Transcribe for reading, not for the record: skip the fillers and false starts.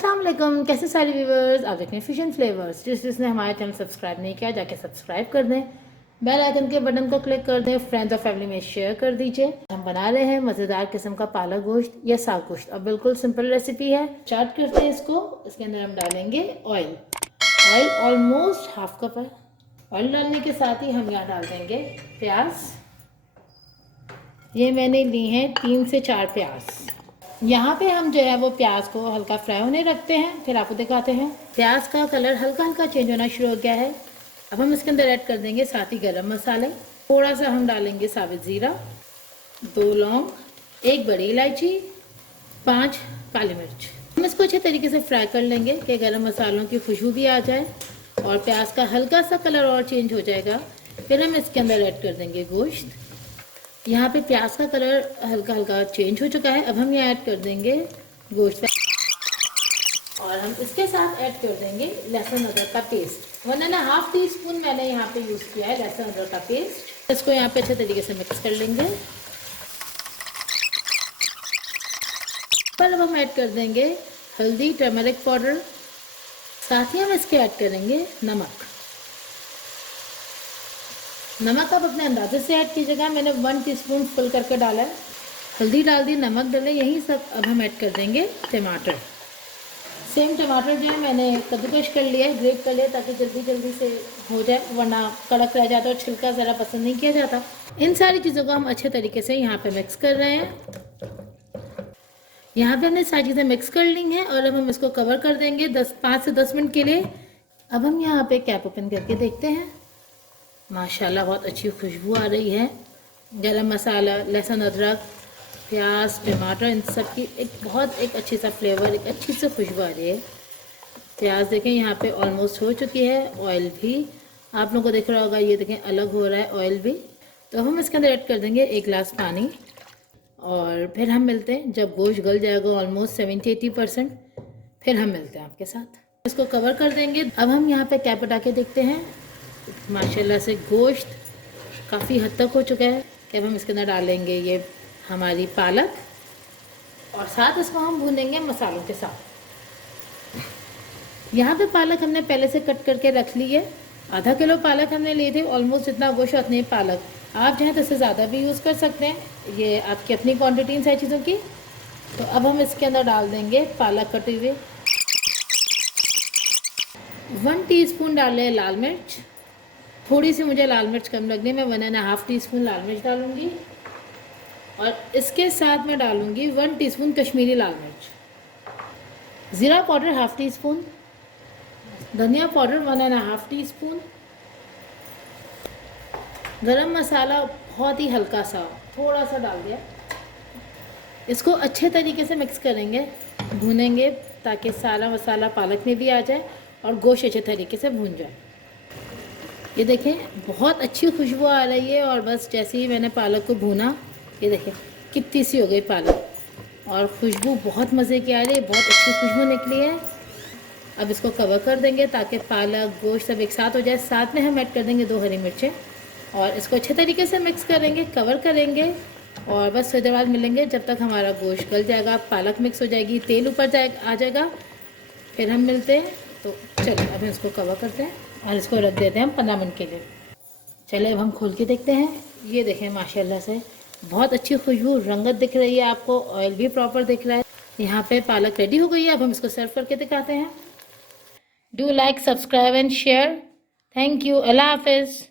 अस्सलाम वालेकुम, कैसे सारे व्यूवर्स। आप देख रहे हैं फ्यूजन फ्लेवर्स। जिसने हमारे चैनल सब्सक्राइब नहीं किया जाके सब्सक्राइब कर दें, बेल आइकन के बटन को क्लिक कर दें, फ्रेंड्स और फैमिली में शेयर कर दीजिए। हम बना रहे हैं मज़ेदार किस्म का पालक गोश्त या साग गोश्त। अब बिल्कुल सिंपल रेसिपी है, स्टार्ट करते हैं इसको। इसके अंदर हम डालेंगे oil. Oil almost half cup है। ऑयल डालने के साथ ही हम यहाँ डाल देंगे प्याज। ये मैंने ली हैं 3 से 4 प्याज। यहाँ पे हम जो है वो प्याज को हल्का फ्राई होने रखते हैं, फिर आपको दिखाते हैं। प्याज का कलर हल्का हल्का चेंज होना शुरू हो गया है। अब हम इसके अंदर ऐड कर देंगे साथ ही गरम मसाले। थोड़ा सा हम डालेंगे साबित ज़ीरा, 2 लौंग, 1 बड़ी इलायची, 5 काली मिर्च। हम इसको अच्छे तरीके से फ्राई कर लेंगे कि गरम मसालों की खुशबू भी आ जाए और प्याज का हल्का सा कलर और चेंज हो जाएगा। फिर हम इसके अंदर ऐड कर देंगे गोश्त। यहाँ पे प्याज का कलर हल्का हल्का चेंज हो चुका है। अब हम यहाँ ऐड कर देंगे गोश्त और हम इसके साथ ऐड कर देंगे लहसुन अदरक का पेस्ट। 1.5 टीस्पून मैंने यहाँ पे यूज़ किया है लहसुन अदरक का पेस्ट। इसको यहाँ पे अच्छे तरीके से मिक्स कर लेंगे। पर अब हम ऐड कर देंगे हल्दी, टर्मरिक पाउडर, साथ ही हम इसके ऐड करेंगे नमक। नमक आप अपने अंदाजे से ऐड कीजिएगा। मैंने 1 टीस्पून फुल करके डाला है। हल्दी डाल दी, नमक डाले, यही सब। अब हम ऐड कर देंगे टमाटर। सेम टमाटर जो है मैंने कद्दूकश कर लिया है, ग्रेट कर लिया ताकि जल्दी जल्दी से हो जाए, वरना कड़क रह जाता है और छिलका ज़रा पसंद नहीं किया जाता। इन सारी चीज़ों को हम अच्छे तरीके से यहाँ पे मिक्स कर रहे हैं। यहाँ पे हमने सारी चीज़ें मिक्स कर ली हैं और अब हम इसको कवर कर देंगे 5 से 10 मिनट के लिए। अब हम यहाँ पे कैप ओपन करके देखते हैं। माशाल्लाह बहुत अच्छी खुशबू आ रही है। गरम मसाला, लहसुन अदरक, प्याज, टमाटर, इन सब की एक अच्छी सा फ्लेवर, एक अच्छी सी खुशबू आ रही है। प्याज देखें यहाँ पे ऑलमोस्ट हो चुकी है। ऑयल भी आप लोगों को दिख रहा होगा, ये देखें अलग हो रहा है ऑयल भी। तो हम इसके अंदर ऐड कर देंगे 1 गिलास पानी और फिर हम मिलते हैं जब गोश्त गल जाएगा ऑलमोस्ट 70-80%। फिर हम मिलते हैं आपके साथ। इसको कवर कर देंगे। अब हम यहाँ पे कैप हटा के देखते हैं। माशाल्लाह से गोश्त काफ़ी हद तक हो चुका है। अब हम इसके अंदर डालेंगे ये हमारी पालक और साथ इसको हम भूनेंगे मसालों के साथ। यहाँ पे पालक हमने पहले से कट करके रख ली है। आधा किलो पालक हमने ली थी। ऑलमोस्ट जितना गोश्त उतनी पालक। आप चाहें तो इससे ज़्यादा भी यूज़ कर सकते हैं, ये आपकी अपनी क्वान्टिटी इन सारी चीज़ों की। तो अब हम इसके अंदर डाल देंगे पालक कटे हुए। 1 टीस्पून डालें लाल मिर्च। थोड़ी सी मुझे लाल मिर्च कम लगनी, मैं 1.5 टीस्पून लाल मिर्च डालूंगी और इसके साथ मैं डालूंगी 1 टीस्पून कश्मीरी लाल मिर्च। ज़ीरा पाउडर 1/2 टीस्पून, धनिया पाउडर 1.5 टीस्पून, गरम मसाला बहुत ही हल्का सा थोड़ा सा डाल दिया। इसको अच्छे तरीके से मिक्स करेंगे, भूनेंगे ताकि सारा मसाला पालक में भी आ जाए और गोश्त अच्छे तरीके से भून जाए। ये देखें बहुत अच्छी खुशबू आ रही है और बस जैसे ही मैंने पालक को भूना, ये देखें कितनी सी हो गई पालक और खुशबू बहुत मज़े की आ रही है, बहुत अच्छी खुशबू निकली है। अब इसको कवर कर देंगे ताकि पालक गोश्त सब एक साथ हो जाए। साथ में हम ऐड कर देंगे 2 हरी मिर्चें और इसको अच्छे तरीके से मिक्स करेंगे, कवर करेंगे और बस थोड़ी देर बाद मिलेंगे जब तक हमारा गोश्त गल जाएगा, पालक मिक्स हो जाएगी, तेल ऊपर आ जाएगा। फिर हम मिलते हैं। तो चलिए अब इसको कवर करते हैं और इसको रख देते हैं हम 15 मिनट के लिए। चलिए अब हम खोल के देखते हैं। ये देखें माशाल्लाह से बहुत अच्छी खुशबू, रंगत दिख रही है आपको, ऑयल भी प्रॉपर दिख रहा है। यहाँ पे पालक रेडी हो गई है। अब हम इसको सर्व करके दिखाते हैं। Do like, subscribe and share. Thank you. अल्लाह हाफिज़।